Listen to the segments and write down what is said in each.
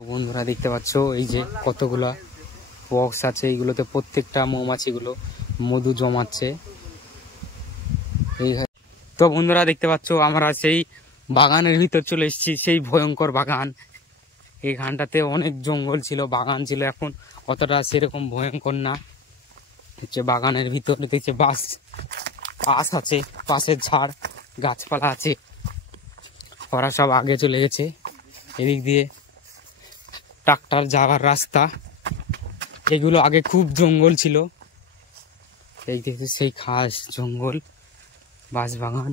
বন্ধুরা দেখতে পাচ্ছ এই যে কতগুলা বক্স আছে, এইগুলোতে প্রত্যেকটা মৌমাছিগুলো মধু জমাচ্ছে। এই তো বন্ধুরা দেখতে পাচ্ছ আমরা সেই বাগানের ভিতর চলে এসেছি, সেই ভয়ঙ্কর বাগান। এইখানটাতে অনেক জঙ্গল ছিল, বাগান ছিল, এখন অতটা সেরকম ভয়ঙ্কর না। হচ্ছে বাগানের ভিতরে দেখছে বাঁশ আছে, পাশের ঝাড় গাছপালা আছে, ওরা সব আগে চলে গেছে। এদিক দিয়ে ট্রাক্টর যাওয়ার রাস্তা। এগুলো আগে খুব জঙ্গল ছিল, এই দেখতে সেই খাস জঙ্গল, বাঁশ বাগান।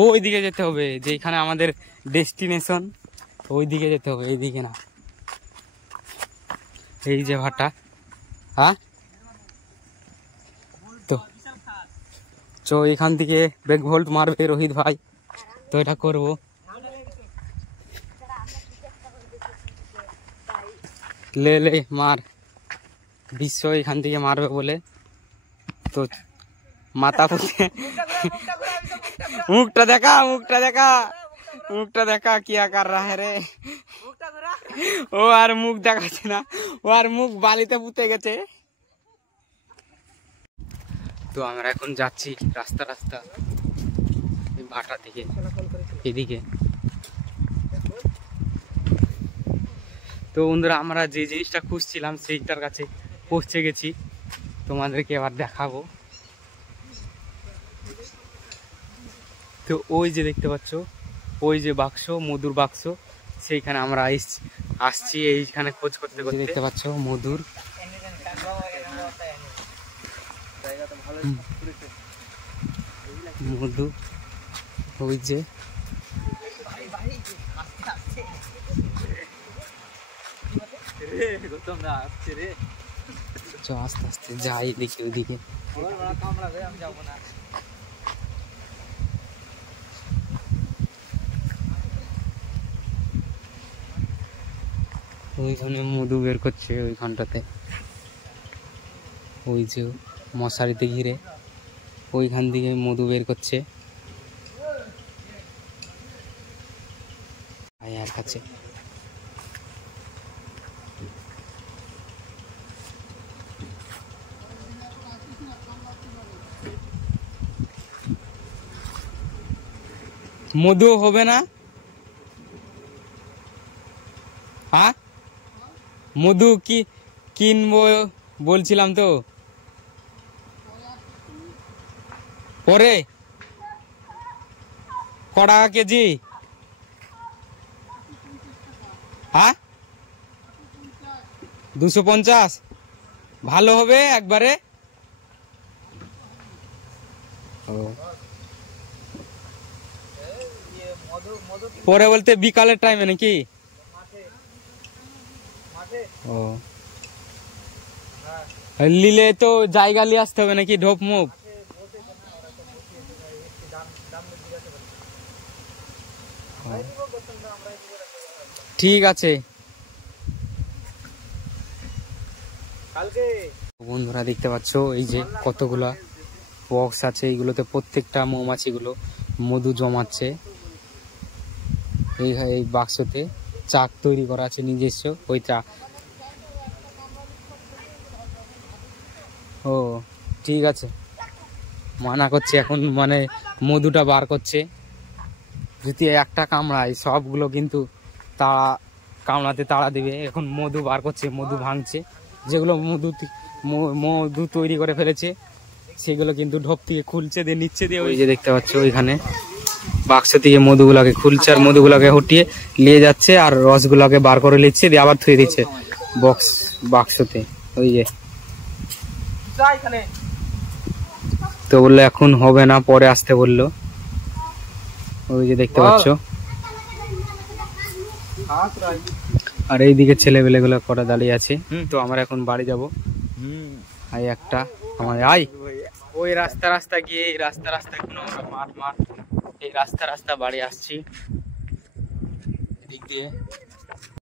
ওইদিকে যেতে হবে, যেখানে আমাদের ডেস্টিনেশন ওইদিকে যেতে হবে, এইদিকে না। এই যে ভাটা, হ্যাঁ তো এখান থেকে ব্রেক ভোল্ট মারবে রোহিত ভাই, তো এটা করবো। লে লে মার, বিশ্ব এখান থেকে মারবে বলে তো মাথা পড়ছে। মুখটা দেখা, মুখটা দেখা, মুখটা দেখা, কি আকার রাহে রে। ও আর মুখ দেখাচ্ছে না, ও আর মুখ বালিতে পুঁতে গেছে। তো আমরা এখন যাচ্ছি রাস্তা রাস্তা ভাটা থেকে এদিকে। তো বন্ধুরা আমরা যে জিনিসটা খুঁজছিলাম সেইটার কাছে পৌঁছে গেছি, তোমাদেরকে এবার দেখাবো। তো ওই যে দেখতে পাচ্ছ, ওই যে বাক্স, মধুর বাক্স, সেইখানে আমরা আসছি এইখানে খোঁজ করতে করতে। দেখতে পাচ্ছ মধুর, মধু ওই যে। আস্তে আস্তে যাই দেখি ওইদিকে। ওইখানে মধু বের করছে ওইখানটাতে, ওই যে মশারিতে ঘিরে ওইখান থেকে মধু বের করছে ভাইয়ার কাছে। মধু হবে না, হ্যাঁ মধু কি কিনবো বলছিলাম তো, পরে ক টাকা কেজি? হ্যাঁ 250, ভালো হবে একবারে। পরে বলতে বিকালের টাইমে নাকি? ও নিলে তো জায়গা নিয়ে আসতে হবে নাকি, ঢোপ মুপ? ঠিক আছে। বন্ধুরা দেখতে পাচ্ছ এই যে কতগুলা বক্স আছে, এইগুলোতে প্রত্যেকটা মৌমাছিগুলো মধু জমাচ্ছে। এই বাক্সতে চাক তৈরি করা আছে নিজস্ব, ওই চাক। ও ঠিক আছে, মানা করছে এখন, মানে মধুটা বার করছে। যদি একটা কামড়ায় সবগুলো কিন্তু তাড়া কামড়াতে তাড়া দিবে। এখন মধু বার করছে, মধু ভাঙছে, যেগুলো মধু তৈরি করে ফেলেছে সেগুলো কিন্তু ঢোপ থেকে খুলছে, দিয়ে নিচ্ছে, দিয়ে ওই যে দেখতে পাচ্ছ ওইখানে বাক্স থেকে মধুগুলাকে খুলছে আর মধুগুলাকে হটিয়ে নিয়ে যাচ্ছে, আর রসগুলাকে বার করে নিচ্ছে, দিয়ে আবার থুয়ে দিচ্ছে বাক্সতে। ওই যে তো বললো এখন হবে না, পরে আসতে বললো। ওই যে দেখতে পাচ্ছ, আর এইদিকে ছেলেবেলে গুলো কটা দাঁড়িয়ে আছে। তো আমরা এখন বাড়ি যাবো। আই একটা আমার আই ওই রাস্তা রাস্তা গিয়ে এই রাস্তা রাস্তা মাঠ মাঠ, এই রাস্তা রাস্তা বাড়ি আসছি এদিক দিয়ে।